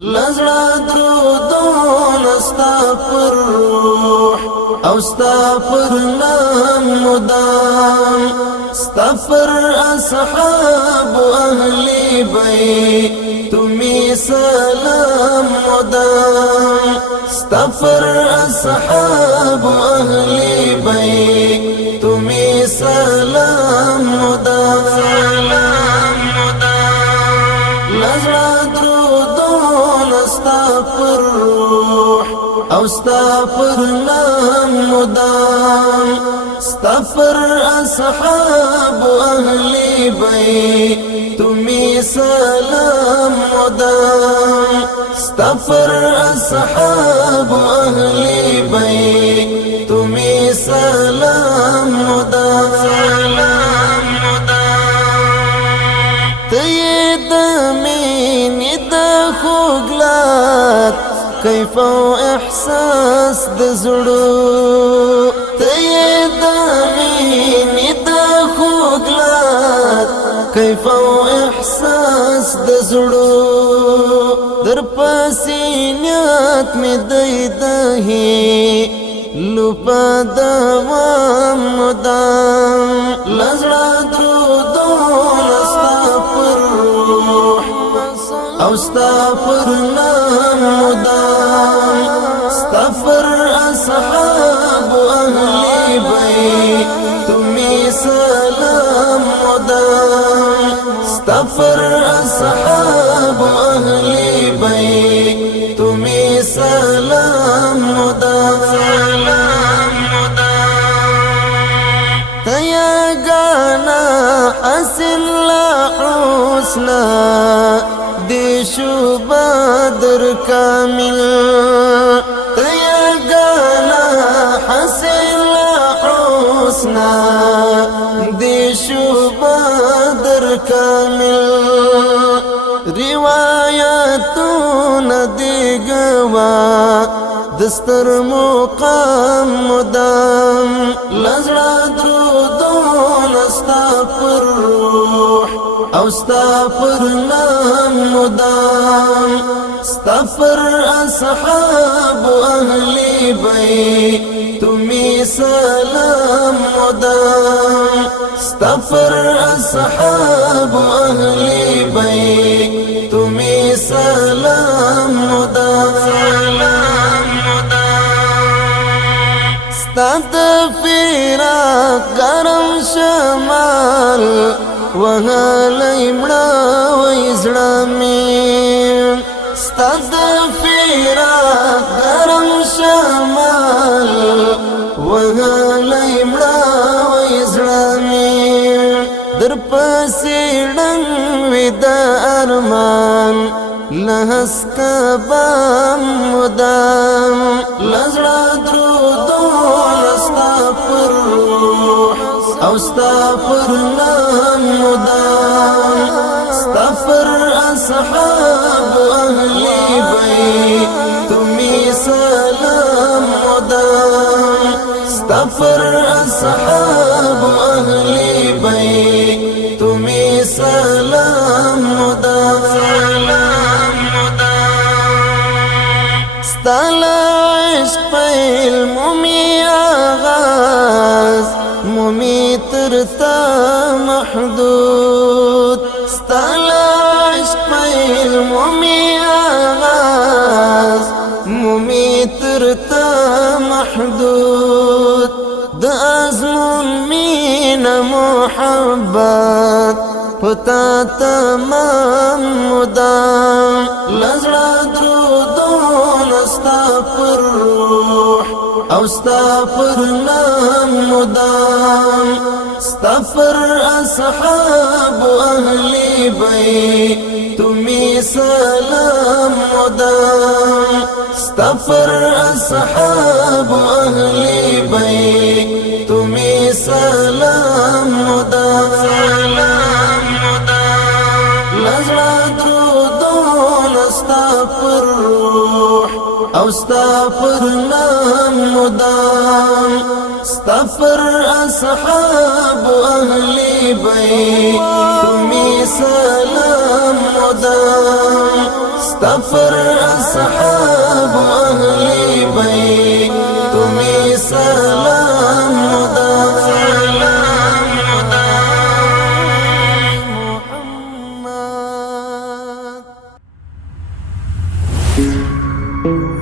لزړه درودونه ستا پر روح او ستا پر نام مدام ستا پر اصحاب اهل بیت می سلام مدام ستا پر اصحاب اهل بیت می سلام مدام لزړه ستا پر روح او ستا پر نام مدام ستا پر اصحاب اهل بیت می سلام مدام ستا پر اصحاب اهل بیت می سلام مدام كيف احساس دزړو ته د مینې د خوږلات كيف احساس دزړو در پسینات می دهی لپا دوام مدام لزړه درودونه ستا پر روح او ستا پر نام مدام ستا پر اصحاب اهل بیت می سلام مدام ستا پر اصحاب اهل بیت می سلام مدام تیا گانا حسن لا حسنا دیشو بدر کامل تیا گانا حسن حسنا دیشو بدر کامل روایتون دیگوا دستر مقام مدام لزړه درودونه ستا پر روح او ستا پر نام مدام ستا پر اصحاب اهل بیت می سلام مدام ستا پر اصحاب اهل بیت می سلام مدام ستا د فراق گرم شمال وهالی مړه وای زړه مې ستا د فراق ګرم شمال وهالی مړه وای زړه مې در پسې ډنګ وي د ارمان لهسکه بام مدام لزړه درودونه ستا پر روح او ستا پر نام مدام ستا پر اصحاب اهل بیت می سلام مدام ستا پر اصحاب اهل بیت می سلام مدام ستا عشق پیل مومی آغاز مومی ترتا محدود ستال عشق پیل مومی آغاز مومی ترتا محدود د ازمون مین محبت پتا تمام مدام لزړه درودونه ستا پر روح او ستا پر نام مدام ستا پر اصحاب اهل بیت می سلام مدام ستا پر اصحاب اهل بیت می سلام مدام لزړه درودونه ستا پر روح او ستا پر نام مدام ستا پر اصحاب اهل بیت می سلام مدام استغفر أصحاب أهل بيت تمي سلام محمد.